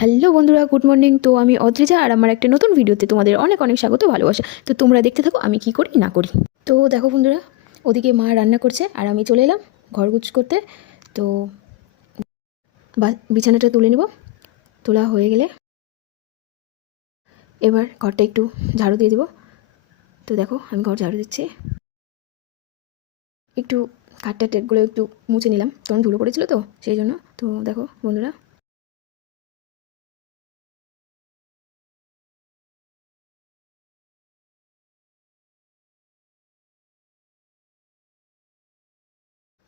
Hello বন্ধুরা, good morning. তো আমি অদ্রিজা, আর আমার একটা নতুন ভিডিওতে তোমাদের অনেক অনেক স্বাগত, ভালোবাসা। তো তোমরা দেখতে থাকো আমি কি করি না করি। তো দেখো বন্ধুরা, ওদিকে মা রান্না করছে আর আমি চলে এলাম ঘর গুছ করতে। তো বিছানাটা তুলে নিব। তোলা হয়ে গেলে এবার ঘরটা একটু ঝাড়ু দিয়ে দিব। তো দেখো আমি ঘর ঝাড়ু দিচ্ছি, একটু কাঠটা টেটগুলো একটু মুছে নিলাম, তখন ধুলো পড়েছিল তো সেই জন্য। তো দেখো বন্ধুরা,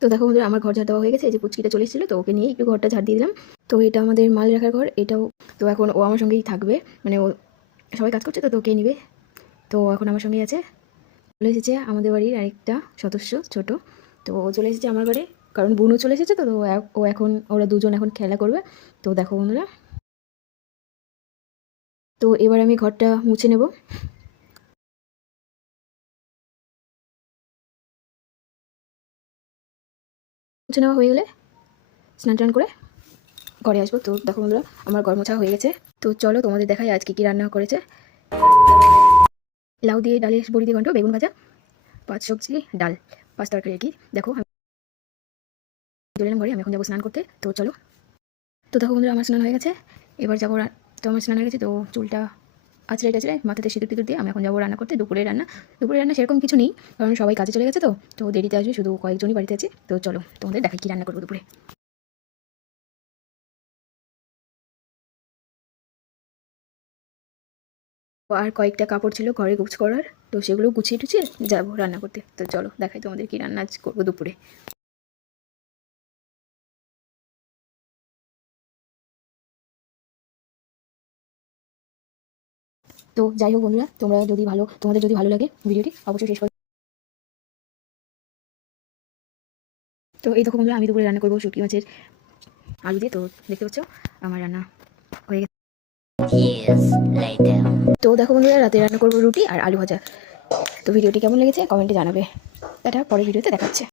তো দেখো বন্ধুরা, আমার ঘর ঝাড় দেওয়া হয়ে গেছে। এই যে পুচকিটা চলে এসেছিলো, তো ওকে নিয়ে একটু ঘরটা ঝাড় দিয়ে দিলাম। তো এটা আমাদের মাল রাখার ঘর, এটাও। তো এখন ও আমার সঙ্গেই থাকবে, মানে ও সবাই কাজ করছে তো তোকে নিবে। তো এখন আমার সঙ্গেই আছে। চলে এসেছে আমাদের বাড়ির আরেকটা সদস্য, ছোট। তো ও চলে এসেছে আমার ঘরে, কারণ বুনু চলে এসেছে। তো ও এখন, ওরা দুজন এখন খেলা করবে। তো দেখো বন্ধুরা, তো এবার আমি ঘরটা মুছে নেব। মুছে নেওয়া হয়ে গেলে স্নান টান করে ঘরে আসবো। তো দেখো বন্ধুরা, আমার ঘর মোছা হয়ে গেছে। তো চলো তোমাদের দেখাই আজকে কি রান্না করেছে। লাউ দিয়ে ডালের বড়ি দিয়ে ঘন্ট, বেগুন ভাজা, 5 সবজি, ডাল, 5 তরকারি আর কি। দেখো আমি চলে এলাম ঘরে, আমি এখন যাবো স্নান করতে। তো চলো। তো দেখো বন্ধুরা, আমার স্নান হয়ে গেছে, এবার যাবো। তো আমার স্নান হয়ে গেছে, তো চুলটা আঁচড়াই টাচড়াই মাথাতে সিঁদুর টিঁদুর দিয়ে আমি এখন যাবো রান্না করতে। দুপুরে রান্না সেরকম কিছু নেই, কারণ সবাই কাজে চলে গেছে। তো দেরিতে আসবে, শুধু কয়েকজনই বাড়িতে আছে। তো চলো তোমাদের দেখাই কী রান্না করবো দুপুরে। আর কয়েকটা কাপড় ছিল ঘরে গুছ করার, তো সেগুলো গুছিয়ে টুছিয়ে যাবো রান্না করতে। তো চলো দেখাই তোমাদের কী রান্না আজ করবো দুপুরে। তো যাই হোক বন্ধুরা, তোমাদের যদি ভালো লাগে ভিডিওটি অবশ্যই শেষ করো। তো এই দেখো বন্ধুরা, আমি দুপুরে রান্না করবো শুটকি মাছের আলু দিয়ে। তো দেখতে পাচ্ছ আমার রান্না হয়ে গেছে। তো দেখো বন্ধুরা, রাতে রান্না করবো রুটি আর আলু ভাজা। তো ভিডিওটি কেমন লেগেছে কমেন্টে জানাবে। টাটা, পরের ভিডিওতে দেখাচ্ছে।